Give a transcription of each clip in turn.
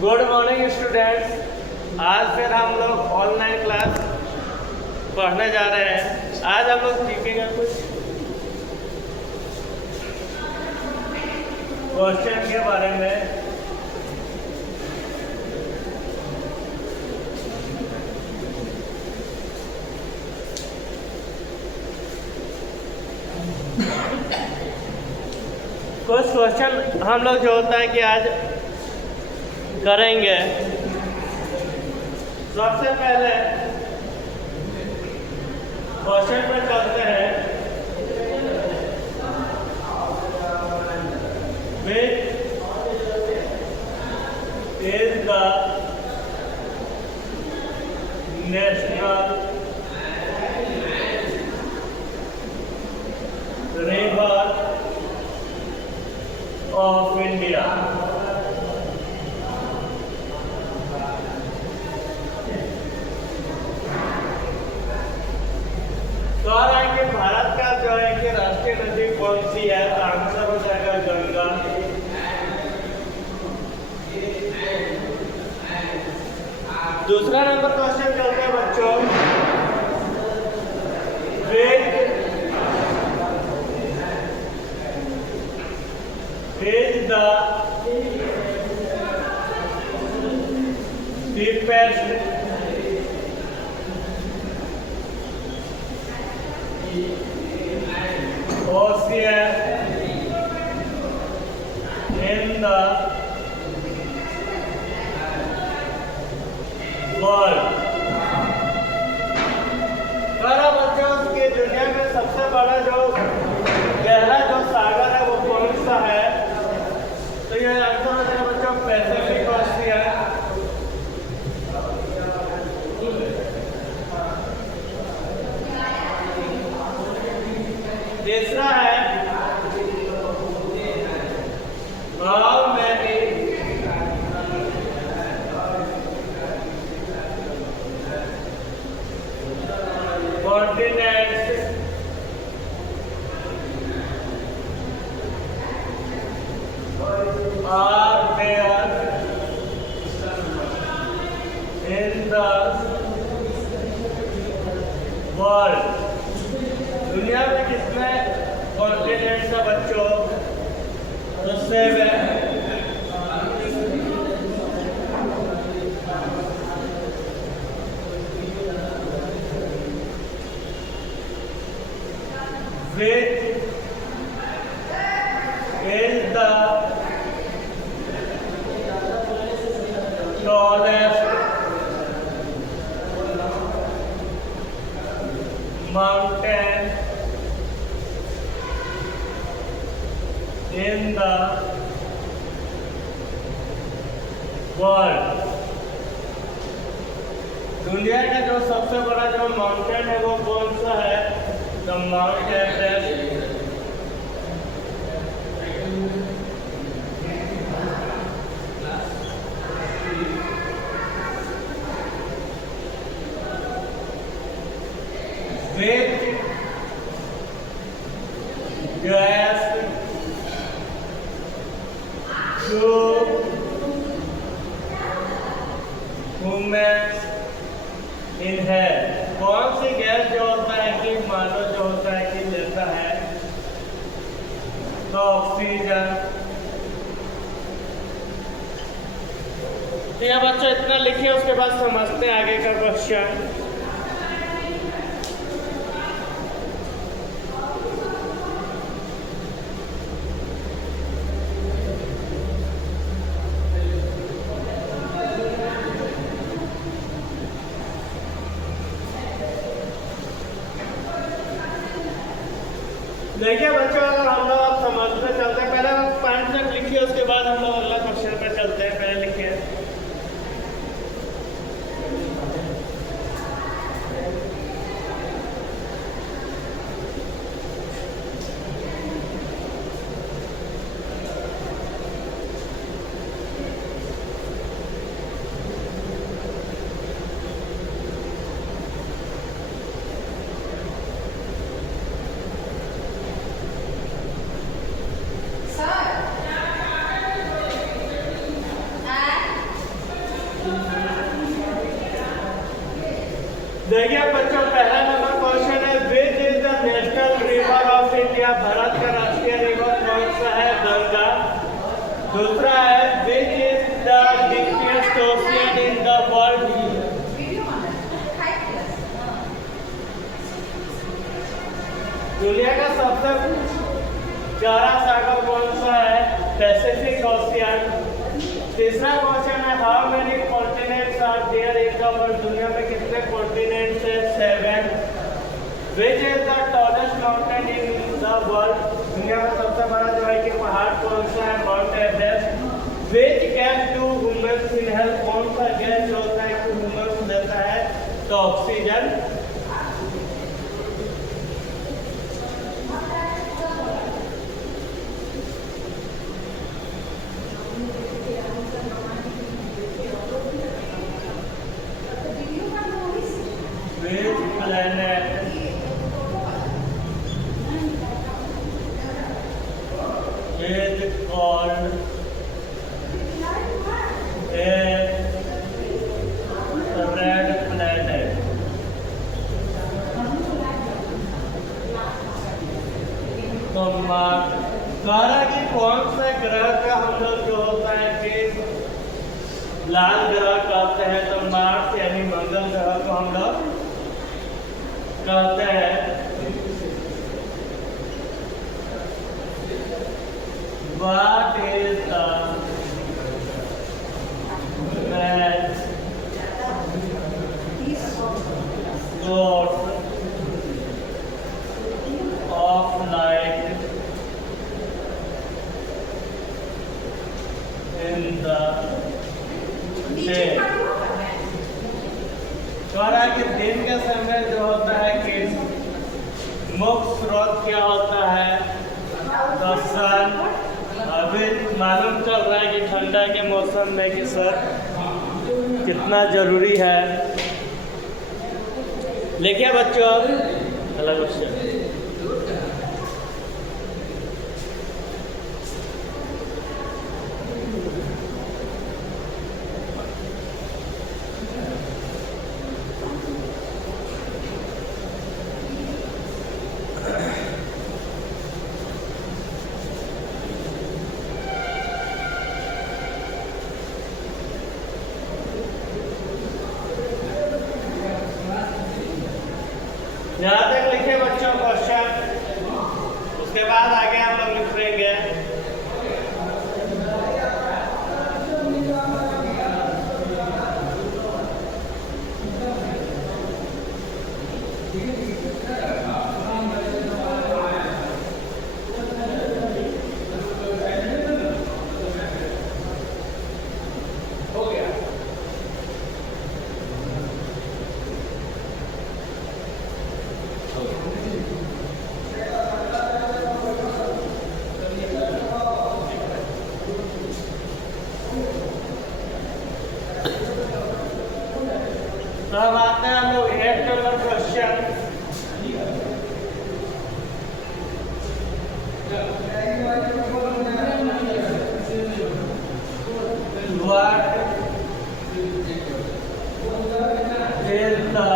Good morning students. आज फिर हम लोग ऑनलाइन क्लास पढ़ने जा रहे हैं। आज हम लोग सीखेंगे कुछ क्वेश्चन के बारे में। कुछ क्वेश्चन हम लोग जो होता है कि आज करेंगे। सबसे पहले क्वेश्चन पर चलते हैं। Which is the national river of India? तो आ रहा है कि भारत का जो है कि राष्ट्रीय नदी कौन सी है? आंसर हो जाएगा गंगा। दूसरा नंबर क्वेश्चन चलते हैं बच्चों। Is the deepest ocean in the world? बच्चों की दुनिया में सबसे बड़ा जो गहरा जो सागर है वो कौन सा है? तो ये आंसर हो जाएगा बच्चों पैसिफिक ओशियन। तीसरा है how many continents are there in the world? दुनिया में कितने कॉन्टिनेंट्स हैं बच्चों? तो 7। Which is the tallest mountain in the world? दुनिया का जो सबसे बड़ा जो माउंटेन है वो कौन सा है? The mount Everest. Which gas to humans inhale? कौन सी गैस जो होता है कि मानव जो होता है कि लेता है? तो ऑक्सीजन। ठीक है बच्चों, इतना लिखिए, उसके बाद समझते हैं आगे का क्वेश्चन। देखिए बच्चों, अगर हम लोग आप समझते चलते हैं, पहले हम पॉइंट तक लिखिए, उसके बाद हम लोग अगला क्वेश्चन पे चलते हैं। पहले लिखिए देखिए बच्चों, पहला नंबर क्वेश्चन है, which is the national river of India? भारत का राष्ट्रीय रिवर कौन सा है? गंगा। दूसरा है, which is the deepest ocean in the world? दुनिया का सबसे गहरा सागर कौन सा है? Pacific Ocean. तीसरा क्वेश्चन है, how many continents are there in the world? दुनिया में कितने कॉन्टिनेंट्स हैं? 7। Which is the tallest mountain in the world? दुनिया में सबसे बड़ा जो है कि पहाड़ कौन सा है? Mount Everest. Which gas do humans inhale? कौन सा गैस जो होता है कि ह्यूमन्स लेता है? तो ऑक्सीजन। कौन से ग्रह का हम लोग जो होता है कि लाल ग्रह कहते हैं? तो मार्स यानी मंगल ग्रह को हम लोग कहते हैं। What is the best source of light in the day? कि दिन के समय जो होता है कि मुख्य स्रोत क्या होता है? तो सन। अभी मालूम चल रहा है कि ठंडा के मौसम में कि सर कितना जरूरी है। लिखिए बच्चों अगला क्वेश्चन। यहाँ तक लिखे बच्चों क्वेश्चन, उसके बाद आगे हम लोग लिखेंगे। तो अब आते हैं हम लोग 8 number question. What is the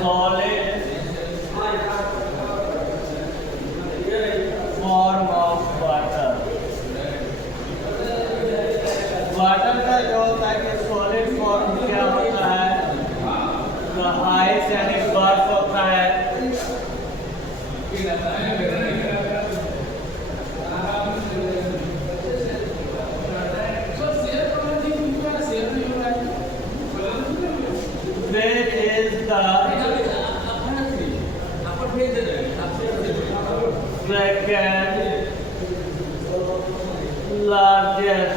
solid form of water? Water का जो होता है कि सॉलिड फॉर्म क्या होता है? तो आइस यानी बर्फ होता है। Which is the second largest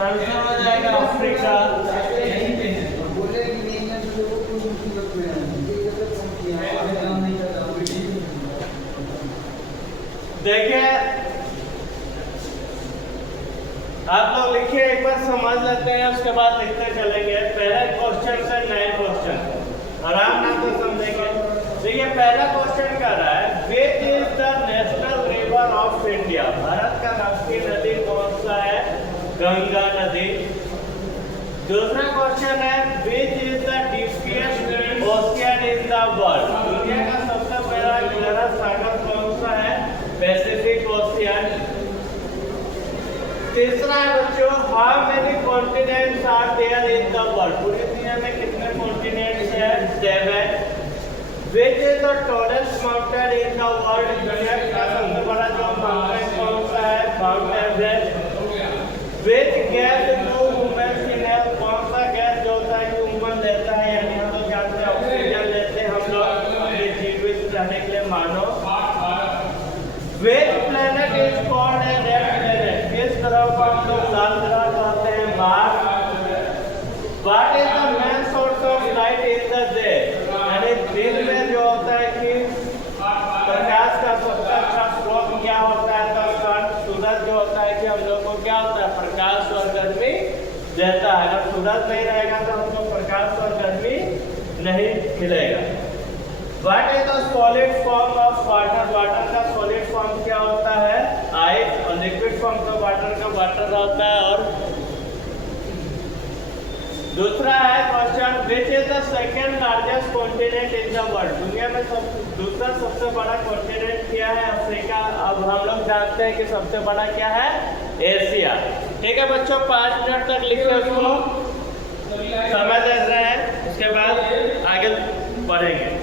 answer हो जाएगा अफ्रीका। समझ लेते हैं, उसके बाद लिखते चलेंगे। पहला क्वेश्चन से नए क्वेश्चन आराम से समझेंगे। देखिए पहला क्वेश्चन कर रहा है, which is the national river of India? भारत का राष्ट्रीय नदी कौन सा है? गंगा नदी। दूसरा क्वेश्चन है, which is the deepest ocean in the world? दुनिया का सबसे बड़ा गहरा सागर कौन सा है? Pacific Ocean. तीसरा है बच्चों, how many continents are there in the world? पूरी दुनिया में कितने कॉन्टिनेंट्स हैं? 7। Which is the tallest mountain in the world? दुनिया का सबसे बड़ा जो माउंटेन कौन सा है? Mount Everest. Which gas do humans inhale? कौन सा गैस जो होता है कि ह्यूमन लेता है, यानी हम लोग जानते हैं ऑक्सीजन लेते हैं हम लोग अपने जीवित रहने के लिए मानव। Which planet is called a red planet? किस ग्रह को हम लोग लाल ग्रह कहते हैं? Mars. What is the main source of light in the day? यानी दिन में जो होता है कि प्रकाश का सबसे अच्छा स्रोत क्या होता है? तो सन, सूरज जो होता है कि हम लोग को क्या होता है? प्रकाश और गर्मी देता है। अगर सूरज नहीं रहेगा तो हमको प्रकाश और गर्मी नहीं मिलेगा। What is the solid form of water? Water का सॉलिड फॉर्म क्या होता है? आइस। और लिक्विड फॉर्म का वाटर होता है। और दूसरा है question, which is the second largest continent in the world? दुनिया में दूसरा सबसे बड़ा कॉन्टिनेंट क्या है? अफ्रीका। अब हम लोग जानते हैं कि सबसे बड़ा क्या है? एशिया। ठीक है बच्चों, 5 मिनट तक लिखे उसको समझ रहे हैं, उसके बाद आगे बढ़ेंगे।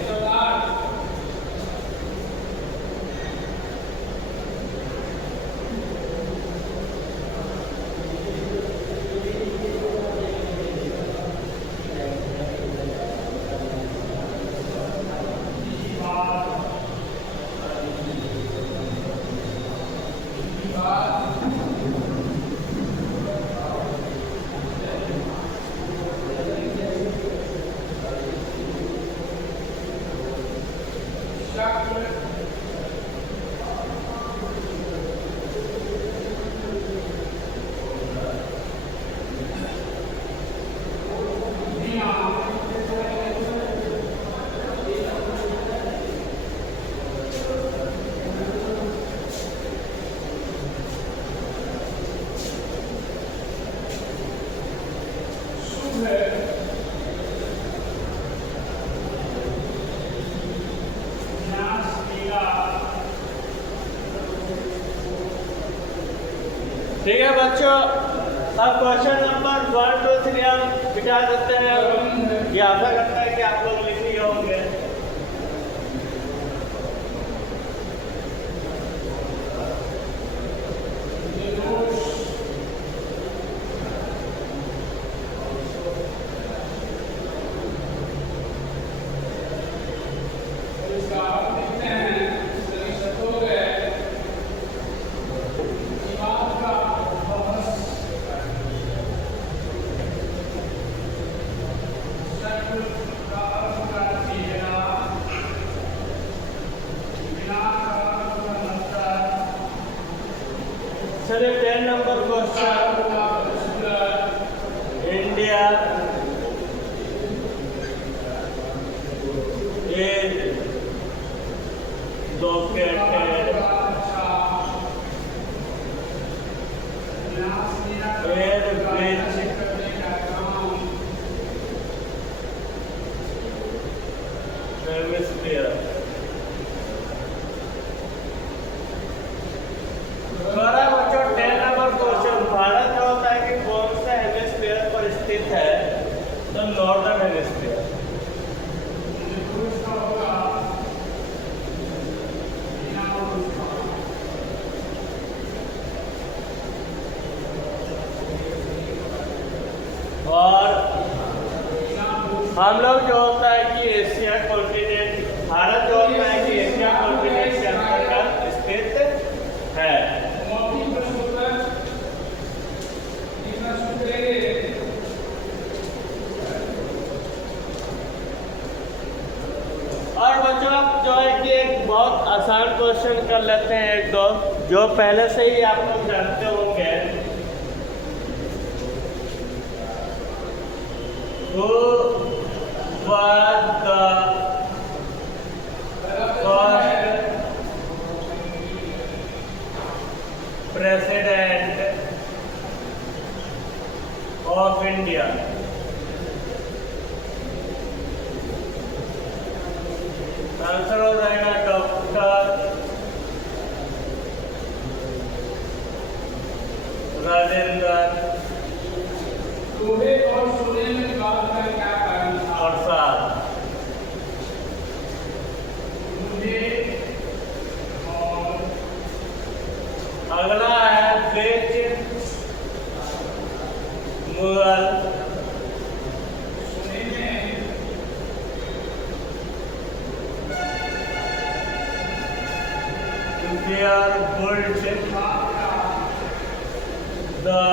ठीक है बच्चों, अब क्वेश्चन नंबर 1, 2, 3 हम बिठा देते हैं। ये आशा करता है कि आप लोग लिख लिए होंगे। चलिए 10 number question, India is located in which hemisphere? बड़ा बच्चों 10 नंबर क्वेश्चन, भारत जो होता है कि कौन से हेमिस्फीयर पर स्थित है? तो नॉर्दर्न हेमिस्फीयर। और हम लोग जो होता है कि एशिया कॉन्टिनेंट, भारत जो होता है कि एशिया कॉन्टिनेंट के अंतर्गत स्थित है। और बच्चों जो है कि एक बहुत आसान क्वेश्चन कर लेते हैं, एक दो जो पहले से ही आप लोग जानते होंगे। Who was the first president of India? Answer हो जाएगा डॉक्टर राजेंद्र लोहे और सोने में विवाद का क्या कारण था? प्रसाद। लोहे और अगला है ब्रिज मुगल सोने में they are built the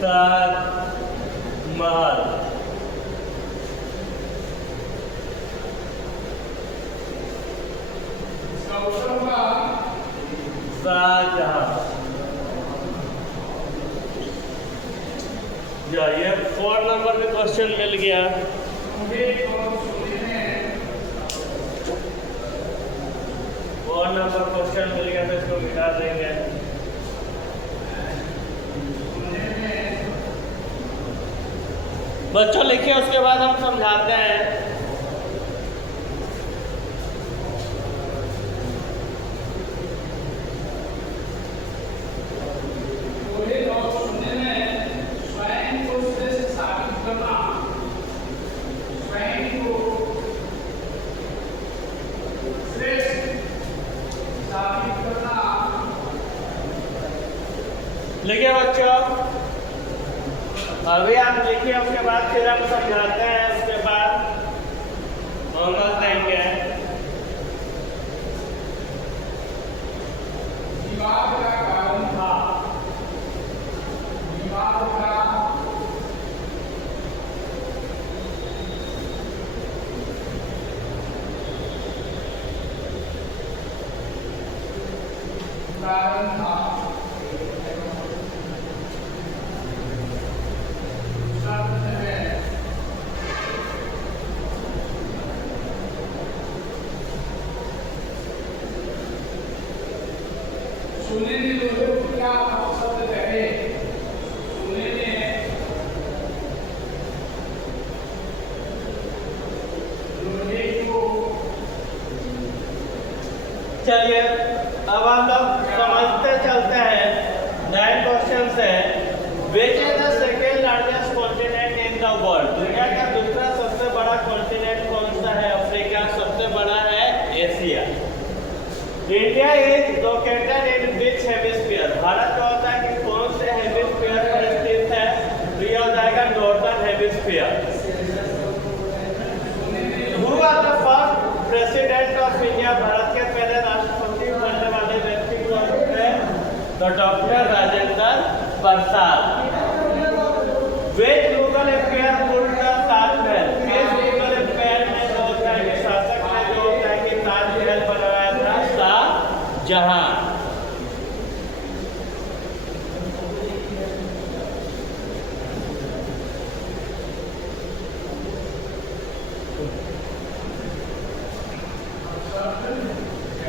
Taj Mahal. इसका उत्तर होगा शाहजहां। या ये 4 नंबर में क्वेश्चन मिल गया। लोहे और सोने में 4 नंबर क्वेश्चन मिल गया तो इसको मिटा देंगे। बच्चों लिखिए, उसके बाद हम समझाते हैं। लोहे और सोने में स्वयं को श्रेष्ठ साबित करना, स्वयं को श्रेष्ठ साबित करना। लिखिए बच्चों, अभी आप लिखिए, उसके बाद फिर हम समझाते हैं। उसके बाद होमवर्क देंगे। विवाद का कारण था, विवाद का कारण था। शब्द है सोने ने लोहे को क्या अपशब्द कहे? सोने ने लोहे को चलिए अब हम लोग समझते चलते हैं। 9 क्वेश्चन है। Which is the second largest continent in the world? दुनिया का दूसरा सबसे बड़ा कॉन्टिनेंट कौन सा है? अफ्रीका। सबसे बड़ा है Asia. India is located in which hemisphere? Bharat का होता है कि कौन से हेमिस्फीयर पर स्थित है? तो ये हो जाएगा northern hemisphere. Who was the first president of India? भारत के पहले राष्ट्रपति बनने वाले व्यक्ति कौन थे? तो doctor Rajendra Prasad. Which Mughal empire built the Taj Mahal? किस मुगल एम्पायर में जो होता है कि शासक ने जो होता है कि ताजमहल बनवाया था? शाहजहां।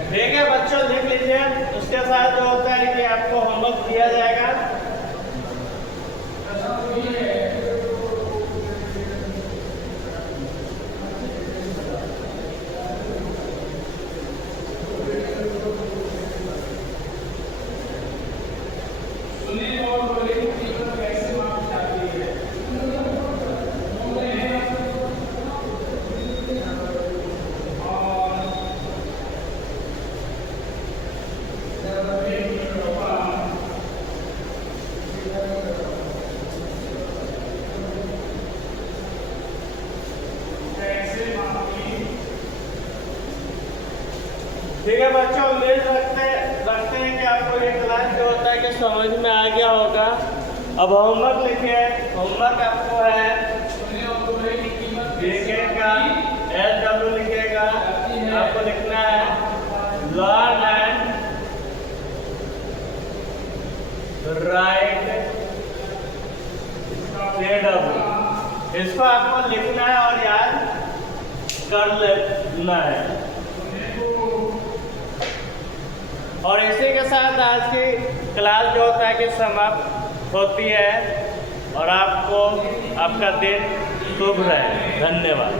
ठीक है बच्चों, लिख लीजिए। उसके साथ जो होता है कि आपको होमवर्क दिया जाएगा। सोने और लोहे की कीमत कैसे मापी जाती है? ठीक है बच्चों, उम्मीद रखते हैं कि आपको ये क्लास जो होता है कि समझ में आ गया होगा। अब होमवर्क लिखिए। होमवर्क आपको है लिखेगा, SW लिखेगा, आपको लिखना है लर्न एंड राइट KW। इसको आपको लिखना है और याद कर लेना है। और इसी के साथ आज की क्लास जो होता है कि समाप्त होती है और आपको आपका दिन शुभ रहे। धन्यवाद।